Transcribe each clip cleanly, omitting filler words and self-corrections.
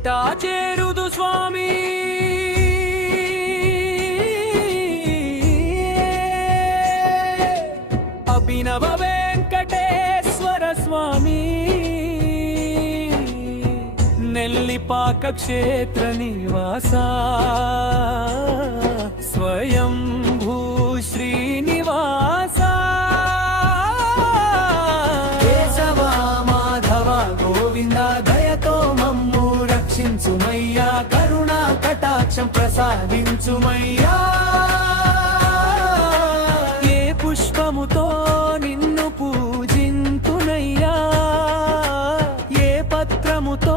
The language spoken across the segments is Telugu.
ఎట్టా చేరుదు స్వామి అభినవ వెంకటేశ్వర స్వామి నెల్లిపాక క్షేత్ర నివాస స్వయంభూ శ్రీనివాస కేశవ మాధవ గోవింద దయతో మమ్ము రక్షించుమయ్యా కరుణా కటాక్షం ప్రసాదించుమయ్యా ఏ పుష్పముతో నిన్ను పూజింతునయ్యా ఏ పత్రముతో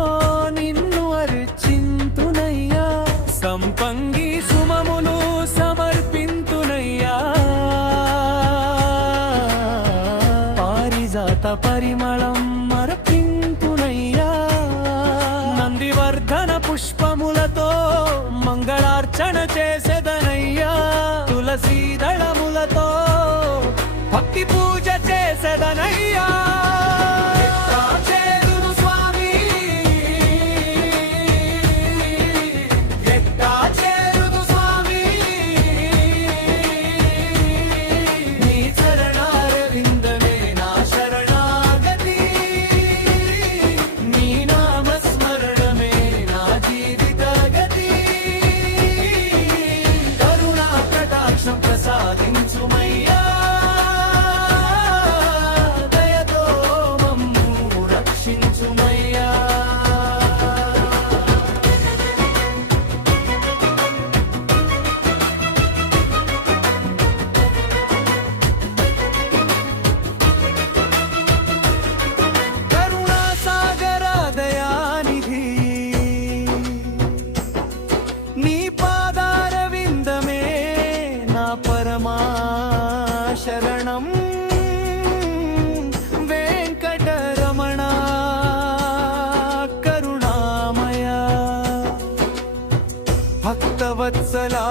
నిన్ను అర్చింతునయ్యా సంపంగి సుమములు సమర్పింతునయ్యా పారిజాత పరిమళం మరపింతునయ్యా నందివర్ధన పుష్పములతో మంగళార్చన చేసెదనయ్యా తులసీ దళములతో భక్తి పూజ చేసెదనయ్యా ప్రసాదించుమయ్యా దయతో మమ్ము రక్షించుమయ్యా కరుణా సాగర దయానిధి నీ పాదార విందమే నా పరమా శరణం వెంకటరమణ కరుణామయ భక్తవత్సలా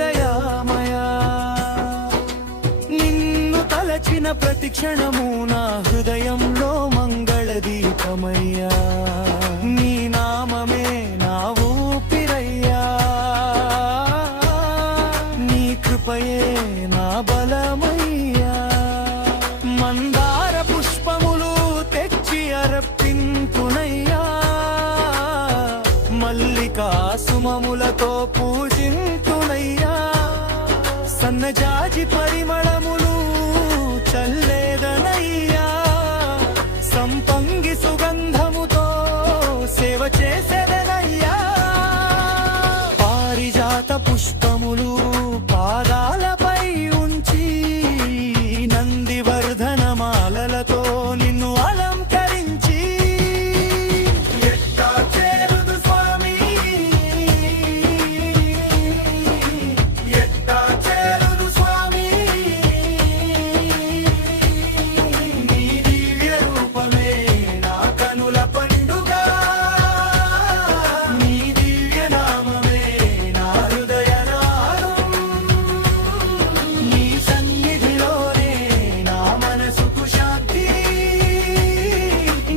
దయామయ నిన్ను తలచిన ప్రతి క్షణము నా హృదయంలో మంగళ దీపమయ్యా నీ నామమే నా ఊపిరయ్యా నీ కృపయే నా బలమయ్యా మందార పుష్పములు తెచ్చి అర్పింతునయ్యా మల్లికా సుమములతో పూజింతునయ్యా సన్నజాజి పరిమళములు చల్లేదనయ్యా సంపంగి సుగంధముతో సేవ చేసేదనయ్యా పారిజాత పుష్పములు పాదాలపై ఉంచి నందివర్ధన మాలలతో నిన్ను అలంకరించి ఎట్టా చేరుదు స్వామి ఎట్టా చేరుదు స్వామి నీ దివ్య రూపమే నా కనుల పండుగ నీ దివ్య నామమే నా హృదయ నాదం నీ సన్నిధిలోనే నా మనసుకు శాంతి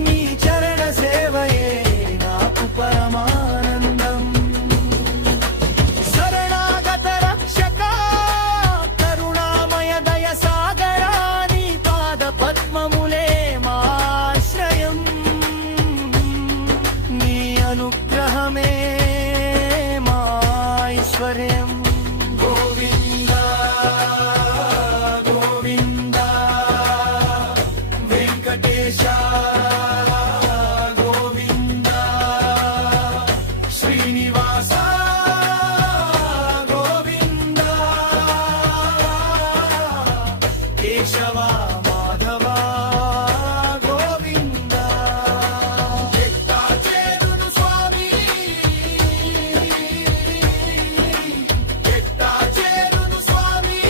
నీ చరణ సేవయే నాకు పరమానందం శరణాగత రక్షక కరుణామయ దయ సాగరా నీ పాద పద్మములే మాశ్రయం నీ అనుగ్రహమే మా ఐశ్వర్యం గోవింద గోవింద వెంకటేశ గోవింద శ్రీనివాస గోవింద కేశవ మాధవ గోవింద ఎట్టా చేరును స్వామి ఎట్టా చేరును స్వామి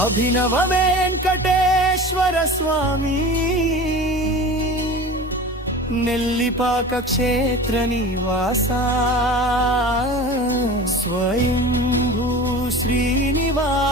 అభినవ వెంకటేశ్వర స్వామి నెల్లిపాక క్షేత్ర నివాస స్వయంభూ శ్రీనివాస